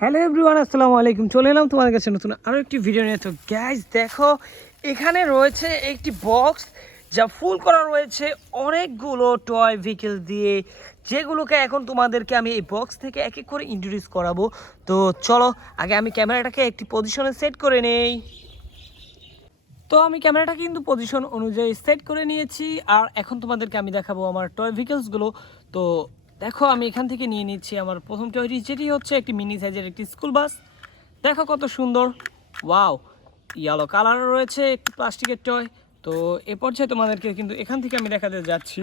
Hello everyone, আসসালামু আলাইকুম। চলে এলাম তোমাদের কাছে নতুন আরও একটি ভিডিও নিয়ে। তো গ্যাস দেখো, এখানে রয়েছে একটি বক্স যা ফুল করা রয়েছে অনেকগুলো টয় ভেহিকেল দিয়ে, যেগুলোকে এখন তোমাদেরকে আমি এই বক্স থেকে এক এক করে ইন্ট্রোডিউস করাবো। তো চলো আগে আমি ক্যামেরাটাকে একটি পজিশনে সেট করে নেই। তো আমি ক্যামেরাটা কিন্তু পজিশন অনুযায়ী সেট করে নিয়েছি, আর এখন তোমাদেরকে আমি দেখাবো আমার টয় ভেহিকেলসগুলো। তো দেখো, আমি এখান থেকে নিয়ে নিচ্ছি আমার প্রথম টয়টি, যেটি হচ্ছে একটি মিনি সাইজের একটি স্কুল বাস। দেখো কত সুন্দর, ওয়াও, ইয়েলো কালার রয়েছে, একটি প্লাস্টিকের টয়। তো এ পর্যায়ে তোমাদেরকে কিন্তু এখান থেকে আমি দেখাতে যাচ্ছি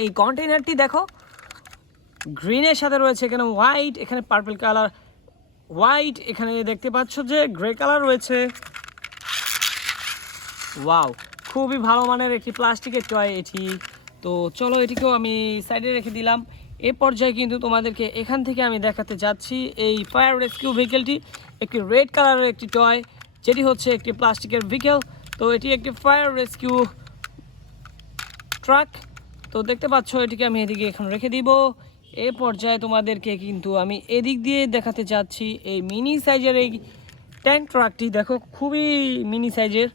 এই কন্টেইনারটি। দেখো, গ্রিনের সাথে রয়েছে এখানে হোয়াইট, এখানে পার্পল কালার, হোয়াইট, এখানে দেখতে পাচ্ছ যে গ্রে কালার রয়েছে। ওয়াও, খুবই ভালো মানের একটি প্লাস্টিকের টয় এটি। তো চলো এটিকেও আমি সাইডে রেখে দিলাম। এ পর্যায়ে কিন্তু তোমাদেরকে এখান থেকে আমি দেখাতে যাচ্ছি এই ফায়ার রেস্কিউ ভেহিকেলটি, একটি রেড কালারের একটি টয়, যেটি হচ্ছে একটি প্লাস্টিকের ভেহিকেল। তো এটি একটি ফায়ার রেস্কিউ ট্রাক। তো দেখতে পাচ্ছ, এটিকে আমি এদিকে এখন রেখে দিব। এ পর্যায়ে তোমাদেরকে কিন্তু আমি এদিক দিয়ে দেখাতে যাচ্ছি এই মিনি সাইজের এই ট্যাঙ্ক ট্রাকটি। দেখো, খুবই মিনি সাইজের।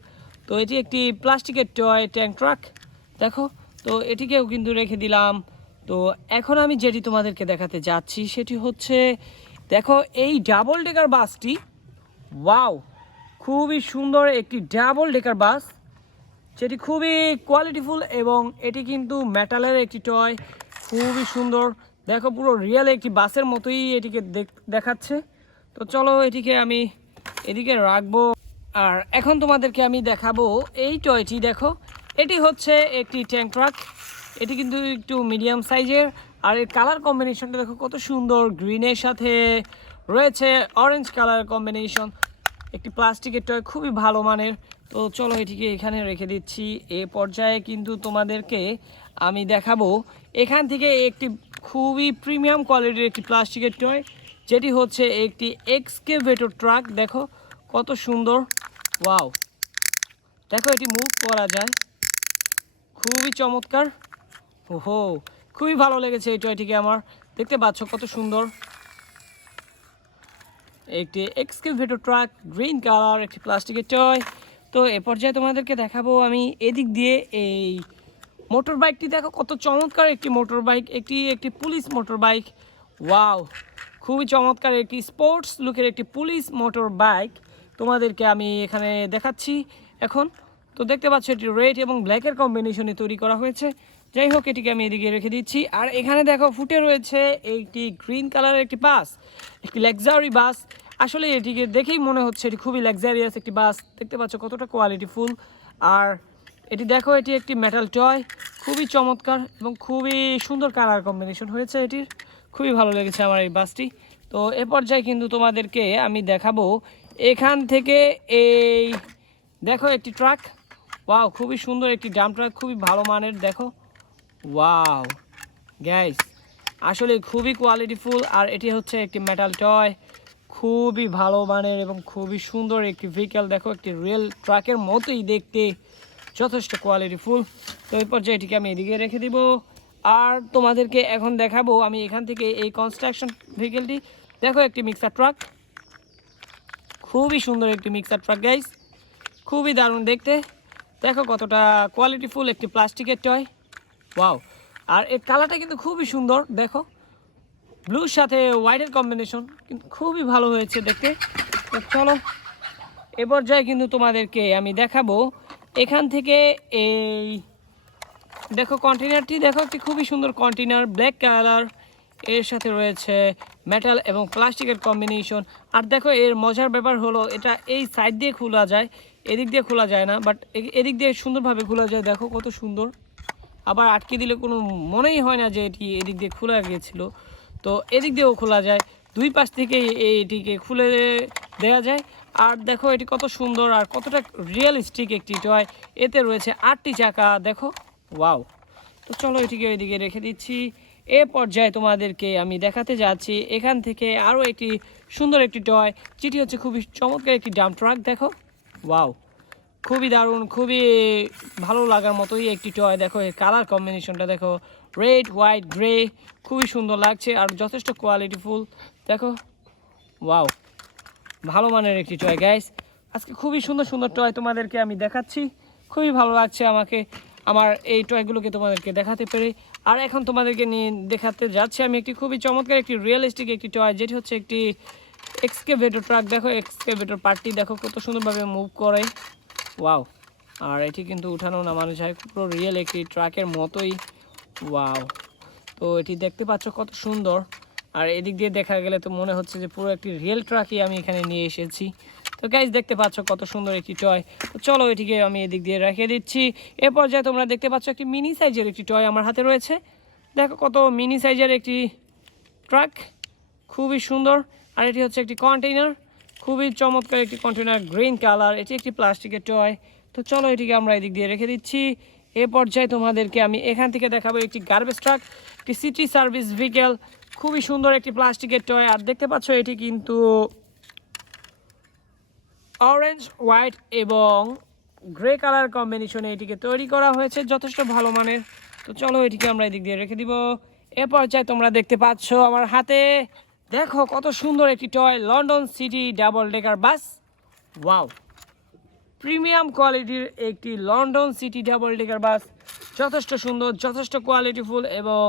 তো এটি একটি প্লাস্টিকের টয় ট্যাঙ্ক ট্রাক। দেখো, তো এটিকেও কিন্তু রেখে দিলাম। তো এখন আমি যেটি তোমাদেরকে দেখাতে যাচ্ছি সেটি হচ্ছে, দেখো, এই ডাবল ডেকার বাসটি। ওয়াও, খুবই সুন্দর একটি ডাবল ডেকার বাস, যেটি খুবই কোয়ালিটিফুল, এবং এটি কিন্তু মেটালের একটি টয়, খুবই সুন্দর। দেখো, পুরো রিয়েল একটি বাসের মতোই এটিকে দেখাচ্ছে। তো চলো এটিকে আমি এদিকে রাখবো। আর এখন তোমাদেরকে আমি দেখাবো এই টয়টি। দেখো, এটি হচ্ছে একটি ট্যাঙ্ক ট্রাক। এটি কিন্তু একটু মিডিয়াম সাইজের, আর এর কালার কম্বিনেশনটা দেখো কত সুন্দর, গ্রিনের সাথে রয়েছে অরেঞ্জ কালার কম্বিনেশন। একটি প্লাস্টিকের টয়, খুবই ভালো মানের। তো চলো এটিকে এখানে রেখে দিচ্ছি। এ পর্যায়ে কিন্তু তোমাদেরকে আমি দেখাবো এখান থেকে একটি খুবই প্রিমিয়াম কোয়ালিটির একটি প্লাস্টিকের টয়, যেটি হচ্ছে একটি এক্সকেভেটর ট্রাক। দেখো কত সুন্দর, ওয়াও, দেখো এটি মুভ করা যায়, খুবই চমৎকার। ওহো, খুবই ভালো লেগেছে এই টয়টিকে আমার। দেখতে পাচ্ছ কত সুন্দর একটি এক্সকেভেটর ট্রাক, গ্রিন কালার, একটি প্লাস্টিকের টয়। তো এ পর্যায়ে তোমাদেরকে দেখাবো আমি এদিক দিয়ে এই মোটর বাইকটি। দেখো কত চমৎকার একটি মোটর বাইক, একটি পুলিশ মোটর বাইক। ওয়াও, খুবই চমৎকার একটি স্পোর্টস লুকের একটি পুলিশ মোটর বাইক তোমাদেরকে আমি এখানে দেখাচ্ছি এখন। তো দেখতে পাচ্ছ, এটি রেড এবং ব্ল্যাকের কম্বিনেশনে তৈরি করা হয়েছে। যাই হোক, এটিকে আমি এদিকে রেখে দিচ্ছি। আর এখানে দেখো, ফুটে রয়েছে একটি গ্রিন কালারের একটি বাস, একটি লাক্সারি বাস। আসলে এটিকে দেখেই মনে হচ্ছে এটি খুবই লাক্সারিয়াস একটি বাস। দেখতে পাচ্ছ কতটা কোয়ালিটিফুল। আর এটি দেখো, এটি একটি মেটাল টয়, খুবই চমৎকার এবং খুবই সুন্দর কালার কম্বিনেশন হয়েছে এটির। খুবই ভালো লেগেছে আমার এই বাসটি। তো এ পর্যায়ে কিন্তু তোমাদেরকে আমি দেখাবো এখান থেকে এই, দেখো, একটি ট্রাক। ওয়াও, খুবই সুন্দর একটি ডাম্প ট্রাক, খুবই ভালো মানের। দেখো, ওয়াও গাইস, আসলে খুবই কোয়ালিটিফুল। আর এটি হচ্ছে একটি মেটাল টয়, খুবই ভালো মানের এবং খুবই সুন্দর একটি ভেহিকেল। দেখো, একটি রিয়েল ট্রাকের মতোই দেখতে, যথেষ্ট কোয়ালিটিফুল। তো এই পর্যায়ে এটিকে আমি এদিকে রেখে দিব। আর তোমাদেরকে এখন দেখাবো আমি এখান থেকে এই কনস্ট্রাকশন ভেহিকেলটি। দেখো, একটি মিক্সার ট্রাক, খুবই সুন্দর একটি মিক্সার ট্রাক গাইস, খুবই দারুণ দেখতে। দেখো কতটা কোয়ালিটিফুল একটি প্লাস্টিকের টয়। ওয়াও, আর এর কালারটা কিন্তু খুবই সুন্দর। দেখো, ব্লুর সাথে হোয়াইটের কম্বিনেশন কিন্তু খুবই ভালো হয়েছে দেখতে। তো চলো এ পর্যায়ে কিন্তু তোমাদেরকে আমি দেখাবো এখান থেকে এই, দেখো কন্টেনারটি। দেখো, একটি খুবই সুন্দর কন্টেনার, ব্ল্যাক কালার, এর সাথে রয়েছে মেটাল এবং প্লাস্টিকের কম্বিনেশন। আর দেখো, এর মজার ব্যাপার হলো এটা এই সাইড দিয়ে খোলা যায়, এদিক দিয়ে খোলা যায় না, বাট এদিক দিয়ে সুন্দরভাবে খোলা যায়। দেখো কত সুন্দর, আবার আটকে দিলে কোনো মনেই হয় না যে এটি এদিক দিয়ে খোলা গিয়েছিল। তো এদিক দিয়েও খোলা যায়, দুই পাশ থেকে এটিকে খুলে দেওয়া যায়। আর দেখো এটি কত সুন্দর আর কতটা রিয়েলিস্টিক একটি টয়। এতে রয়েছে 8টি চাকা। দেখো, ওয়াও। তো চলো এটিকে এদিকে রেখে দিচ্ছি। এ পর্যায়ে তোমাদেরকে আমি দেখাতে যাচ্ছি এখান থেকে আরও একটি সুন্দর একটি টয়, যেটি হচ্ছে খুবই চমৎকার একটি ডাম্প ট্রাক। দেখো, ওয়াও, খুবই দারুণ, খুবই ভালো লাগার মতোই একটি টয়। দেখো, এর কালার কম্বিনেশনটা দেখো, রেড, হোয়াইট, গ্রে, খুবই সুন্দর লাগছে আর যথেষ্ট কোয়ালিটিফুল। দেখো, ওয়াও, ভালো মানের একটি টয় গাইস। আজকে খুবই সুন্দর সুন্দর টয় তোমাদেরকে আমি দেখাচ্ছি, খুবই ভালো লাগছে আমাকে আমার এই টয়গুলোকে তোমাদেরকে দেখাতে পেরে। আর এখন তোমাদেরকে নিয়ে দেখাতে যাচ্ছি আমি একটি খুবই চমৎকার একটি রিয়েলিস্টিক একটি টয়, যেটি হচ্ছে একটি এক্সকেভেটর ট্রাক। দেখো এক্সকেভেটর পার্টটি দেখো কত সুন্দরভাবে মুভ করে, ওয়াও। আর এটি কিন্তু উঠানো নামানো যায়, পুরো রিয়েল একটি ট্রাকের মতোই, ওয়াও। তো এটি দেখতে পাচ্ছ কত সুন্দর। আর এদিক দিয়ে দেখা গেলে তো মনে হচ্ছে যে পুরো একটি রিয়েল ট্রাকই আমি এখানে নিয়ে এসেছি। তো গাইজ দেখতে পাচ্ছ কত সুন্দর একটি টয়। তো চলো এটিকে আমি এদিক দিয়ে রেখে দিচ্ছি। এ পর্যায়ে তোমরা দেখতে পাচ্ছ একটি মিনি সাইজের একটি টয় আমার হাতে রয়েছে। দেখো কত মিনি সাইজের একটি ট্রাক, খুবই সুন্দর। আর এটি হচ্ছে একটি কন্টেইনার, খুবই চমৎকার একটি কন্টেইনার, গ্রিন কালার। এটি একটি প্লাস্টিকের টয়। তো চলো এটিকে আমরা এদিক দিয়ে রেখে দিচ্ছি। এ পর্যায়ে তোমাদেরকে আমি এখান থেকে দেখাবো একটি গার্বেজ ট্রাক, একটি সিটি সার্ভিস ভেহিকেল, খুবই সুন্দর একটি প্লাস্টিকের টয়। আর দেখতে পাচ্ছ এটি কিন্তু অরেঞ্জ, হোয়াইট এবং গ্রে কালার কম্বিনেশনে এটিকে তৈরি করা হয়েছে, যথেষ্ট ভালো মানের। তো চলো এটিকে আমরা এদিক দিয়ে রেখে দিব। এ পর্যায়ে তোমরা দেখতে পাচ্ছ আমার হাতে, দেখো কত সুন্দর একটি toy, London city double decker বাস। ওয়াও, প্রিমিয়াম কোয়ালিটির একটি লন্ডন সিটি ডাবল ডেকার বাস, যথেষ্ট সুন্দর, যথেষ্ট কোয়ালিটিফুল এবং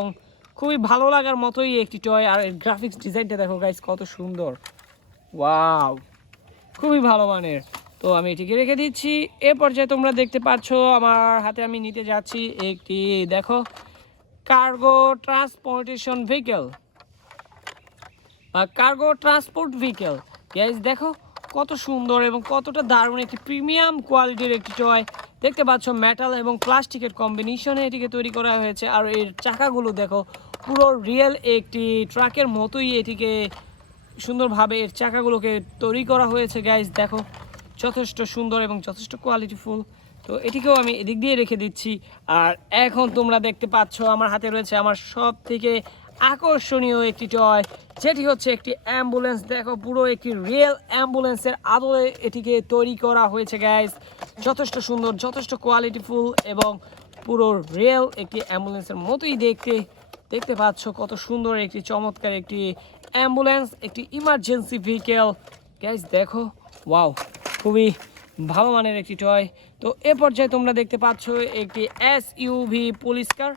খুবই ভালো লাগার মতোই একটি টয়। আর এর গ্রাফিক্স ডিজাইনটা দেখো গাইস কত সুন্দর, ওয়াও, খুবই ভালো মানের। তো আমি এটিকে রেখে দিচ্ছি। এ পর্যায়ে তোমরা দেখতে পাচ্ছ আমার হাতে আমি নিতে যাচ্ছি একটি, দেখো, কার্গো ট্রান্সপোর্টেশন ভেহিকেল বা কার্গো ট্রান্সপোর্ট ভেহিকেল। গাইস দেখো কত সুন্দর এবং কতটা দারুণ একটি প্রিমিয়াম কোয়ালিটির একটি টয়। দেখতে পাচ্ছ মেটাল এবং প্লাস্টিকের কম্বিনেশনে এটিকে তৈরি করা হয়েছে। আর এর চাকাগুলো দেখো পুরো রিয়েল একটি ট্রাকের মতোই এটিকে সুন্দরভাবে এর চাকাগুলোকে তৈরি করা হয়েছে। গাইস দেখো যথেষ্ট সুন্দর এবং যথেষ্ট কোয়ালিটিফুল। তো এটিকেও আমি এদিক দিয়ে রেখে দিচ্ছি। আর এখন তোমরা দেখতে পাচ্ছ আমার হাতে রয়েছে আমার সব থেকে আকর্ষণীয় একটি টয়, যেটি হচ্ছে একটি অ্যাম্বুলেন্স। দেখো পুরো একটি রিয়েল অ্যাম্বুলেন্সের আদলে এটিকে তৈরি করা হয়েছে গাইস, যথেষ্ট সুন্দর, যথেষ্ট কোয়ালিটিফুল এবং পুরো রিয়েল একটি অ্যাম্বুলেন্সের মতোই দেখতে। দেখতে পাচ্ছ কত সুন্দর একটি চমৎকার একটি অ্যাম্বুলেন্স, একটি ইমার্জেন্সি ভেহিকেল। গাইস দেখো, ওয়াও, খুবই ভালো মানের একটি টয়। তো এ পর্যায়ে তোমরা দেখতে পাচ্ছ একটি এসইউভি পুলিশ কার,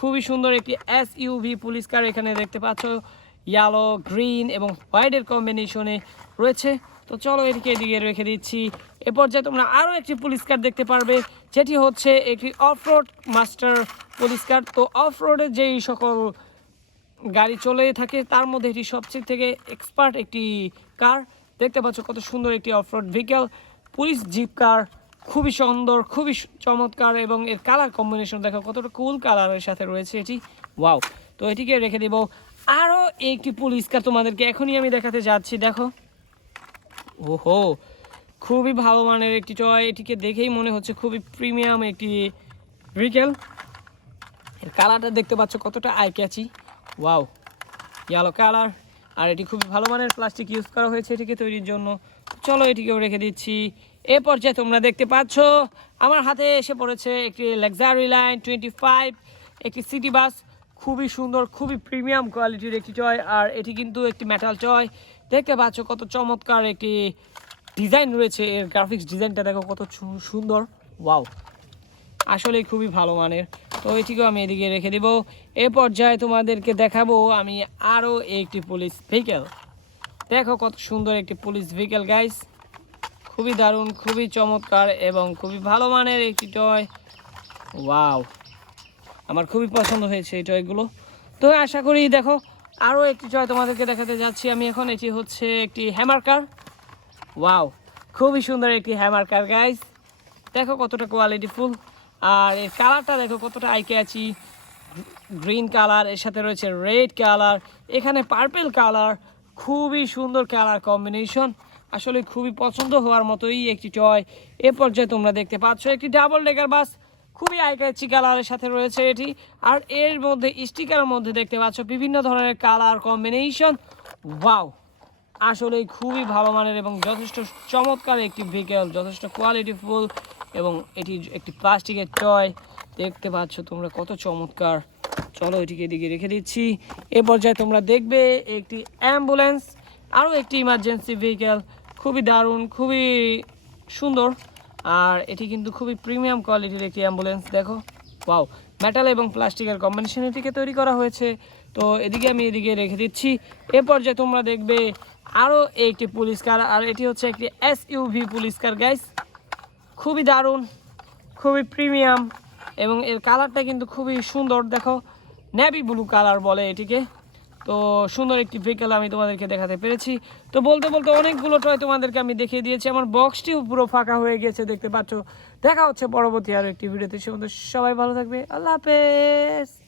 খুবই সুন্দর একটি এসইউভি পুলিশ কার। এখানে দেখতে পাচ্ছ ইয়েলো, গ্রিন এবং হোয়াইটের কম্বিনেশনে রয়েছে। তো চলো এটিকে এদিকে রেখে দিচ্ছি। এ পর্যায়ে তোমরা আরও একটি পুলিশ কার দেখতে পারবে, যেটি হচ্ছে একটি অফরোড মাস্টার পুলিশ কার। তো অফরোডে যেই সকল গাড়ি চলে থাকে তার মধ্যে এটি সবচেয়ে থেকে এক্সপার্ট একটি কার। দেখতে পাচ্ছ কত সুন্দর একটি অফরোড ভেহিকেল, পুলিশ জিপ কার, খুবই সুন্দর, খুবই চমৎকার এবং এর কালার কম্বিনেশন দেখো কতটা কুল কালারের সাথে রয়েছে এটি, ওয়াও। তো এটিকে রেখে দেব। আরও একটি পুলিশ কার তোমাদেরকে এখনই আমি দেখাতে যাচ্ছি। দেখো, ওহো, খুবই ভালো মানের একটি টয়। এটিকে দেখেই মনে হচ্ছে খুবই প্রিমিয়াম একটি ভেহিকেল। এর কালারটা দেখতে পাচ্ছ কতটা eye catchy, wow, yellow colour. আর এটি খুবই ভালো মানের প্লাস্টিক ইউজ করা হয়েছে এটিকে তৈরির জন্য। চলো এটিকেও রেখে দিচ্ছি। এ পর্যায়ে তোমরা দেখতে পাচ্ছ আমার হাতে এসে পড়েছে একটি লাক্সারি লাইন 25, একটি সিটি বাস, খুবই সুন্দর, খুবই প্রিমিয়াম কোয়ালিটির একটি টয়। আর এটি কিন্তু একটি মেটাল টয়। দেখতে পাচ্ছ কত চমৎকার একটি ডিজাইন রয়েছে, এর গ্রাফিক্স ডিজাইনটা দেখো কত সুন্দর, ওয়াও, আসলেই খুবই ভালো মানের। তো এটিকেও আমি এদিকে রেখে দেব। এ পর্যায়ে তোমাদেরকে দেখাবো আমি আরও একটি পুলিশ ভেহিকেল। দেখো কত সুন্দর একটি পুলিশ ভেহিকেল গাইস, খুবই দারুণ, খুবই চমৎকার এবং খুবই ভালো মানের একটি টয়, ওয়াও, আমার খুবই পছন্দ হয়েছে এই টয়গুলো। তো আশা করি দেখো আরও একটি টয় তোমাদেরকে দেখাতে যাচ্ছি আমি এখন। এটি হচ্ছে একটি হ্যামার কার, ওয়াও, খুবই সুন্দর একটি হ্যামার কার গাইস। দেখো কতটা কোয়ালিটিফুল। আর এর কালারটা দেখো কতটা আই ক্যাচি, গ্রিন কালার, এর সাথে রয়েছে রেড কালার, এখানে পার্পেল কালার, খুবই সুন্দর কালার কম্বিনেশন, আসলে খুবই পছন্দ হওয়ার মতোই একটি টয়। এ পর্যায়ে তোমরা দেখতে পাচ্ছ একটি ডাবল ডেকার বাস, খুবই আই ক্যাচি কালারের সাথে রয়েছে এটি। আর এর মধ্যে স্টিকারের মধ্যে দেখতে পাচ্ছ বিভিন্ন ধরনের কালার কম্বিনেশন, ওয়াও, আসলে খুবই ভালো মানের এবং যথেষ্ট চমৎকার একটি ভেহিকেল, যথেষ্ট কোয়ালিটিফুল এবং এটি একটি প্লাস্টিকের টয়। দেখতে পাচ্ছ তোমরা কত চমৎকার। চলো এটিকে এদিকে রেখে দিচ্ছি। এ পর্যায়ে তোমরা দেখবে একটি অ্যাম্বুলেন্স। আরও একটি ইমার্জেন্সি ভেহিক্যাল, খুবই দারুণ, খুবই সুন্দর। আর এটি কিন্তু খুবই প্রিমিয়াম কোয়ালিটির একটি অ্যাম্বুলেন্স। দেখো, ওয়াও, মেটাল এবং প্লাস্টিকের কম্বিনেশন এটিকে তৈরি করা হয়েছে। তো এদিকে আমি এদিকে রেখে দিচ্ছি। এ পর্যায়ে তোমরা দেখবে আরও একটি পুলিশ কার, আর এটি হচ্ছে একটি এসইউভি পুলিশ কার গাইস। খুবই দারুণ, খুবই প্রিমিয়াম এবং এর কালারটা কিন্তু খুবই সুন্দর। দেখো, নেভি ব্লু কালার বলে এটিকে। তো সুন্দর একটি ভেহিকেল আমি তোমাদেরকে দেখাতে পেরেছি। তো বলতে বলতে অনেকগুলো টয় তোমাদেরকে আমি দেখিয়ে দিয়েছি। আমার বক্সটিও পুরো ফাঁকা হয়ে গেছে, দেখতে পাচ্ছ। দেখা হচ্ছে পরবর্তী আরও একটি ভিডিওতে। সে মধ্যে সবাই ভালো থাকবে। আল্লাহ হাফেজ।